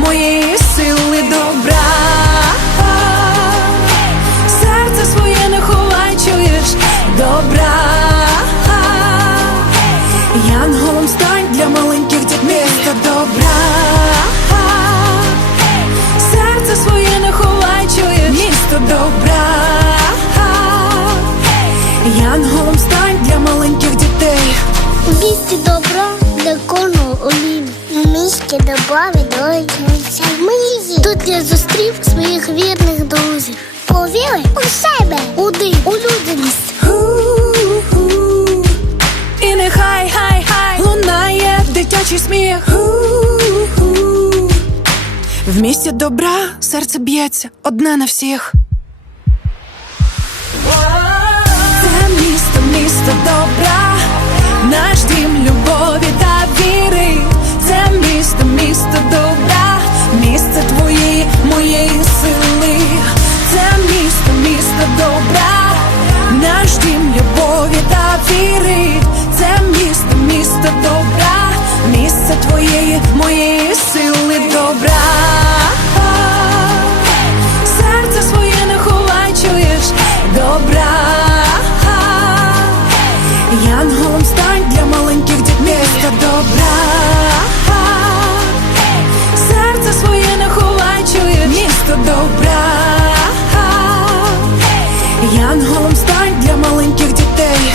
Моєї сили добра. Серце своє не ховай, чуєш добра. Янголом стань для маленьких дітей місто добра. Серце своє не ховай, чуєш місто добра. Янголом стань для маленьких дітей. У місті добра для кожного. У місті добра відроджується мрії. Тут я зустрів своїх вірних друзів. Повіри у себе, у дим, у людяність. І нехай хай хай лунає дитячий сміх. В місті добра серце б'ється одне на всіх. Це місто, місто добра, стань для маленьких дітей місто добра. Серце своє не ховай, чуєш місто добра. Янголом стань для маленьких дітей.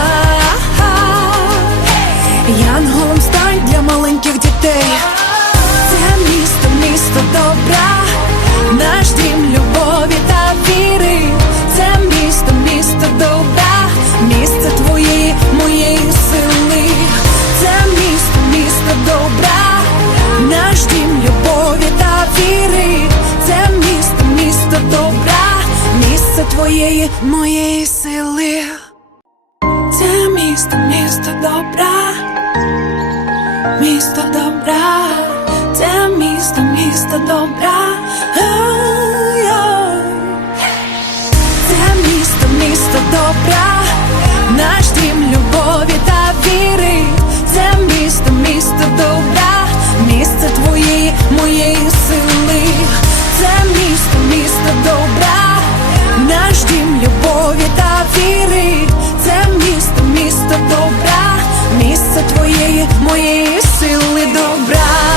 Твоєї, моєї сили. Це місто, місто добра місто добра, це місто, місто добра. Наш дім любові та віри. Це місто, місто добра, місце твоєї, моєї сили добра.